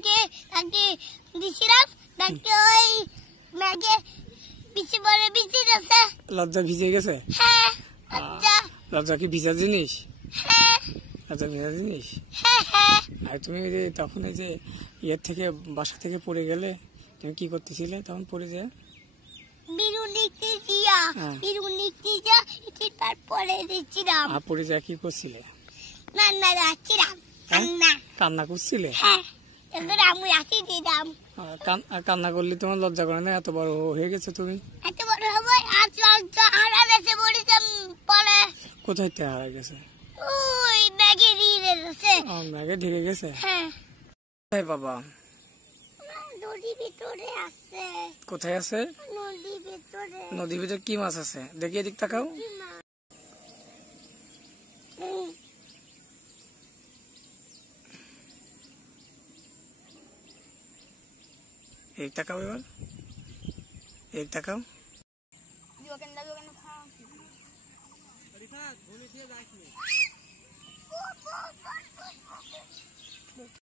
তাকে তাকে দিছিলাম তাকে ওই ম্যাগে পিছে পড়ে ভিজে গেছে। লজ্জা ভিজে গেছে? হ্যাঁ লজ্জা। লজ্জা কি ভিজা জিনিস? হ্যাঁ লজ্জা ভিজা জিনিস। হ্যাঁ হ্যাঁ। আর তুমি যে তখন এই যে ইয়ের থেকে বাসা থেকে পড়ে গেলে তুমি কি করতেছিলে তখন পড়ে যায়? তারপরে দিচ্ছিলাম। পড়ে যায় কি করছিলে? রান্না যাচ্ছিলাম। কান্না করছিলে? হ্যাঁ আমি আসি দিলাম। কান্না করলে তোমার লজ্জা করে না? এত বড় হয়ে গেছে তুমি। এত বড় হবে আজ লজ্জা হারা গেছে বলেছেন পরে। কোথায় থেকে হারা গেছে? ওই ব্যাগে ঢেকে গেছে। ব্যাগে ঢেকে গেছে? হ্যাঁ। কোথায় বাবা? নদীর ভিতরে আছে। কোথায় আছে? নদীর ভিতরে। নদীর ভিতরে কি মাছ আছে? দেখি এদিক তাকাও। एक ताकाओ এবার एक ताकाओ।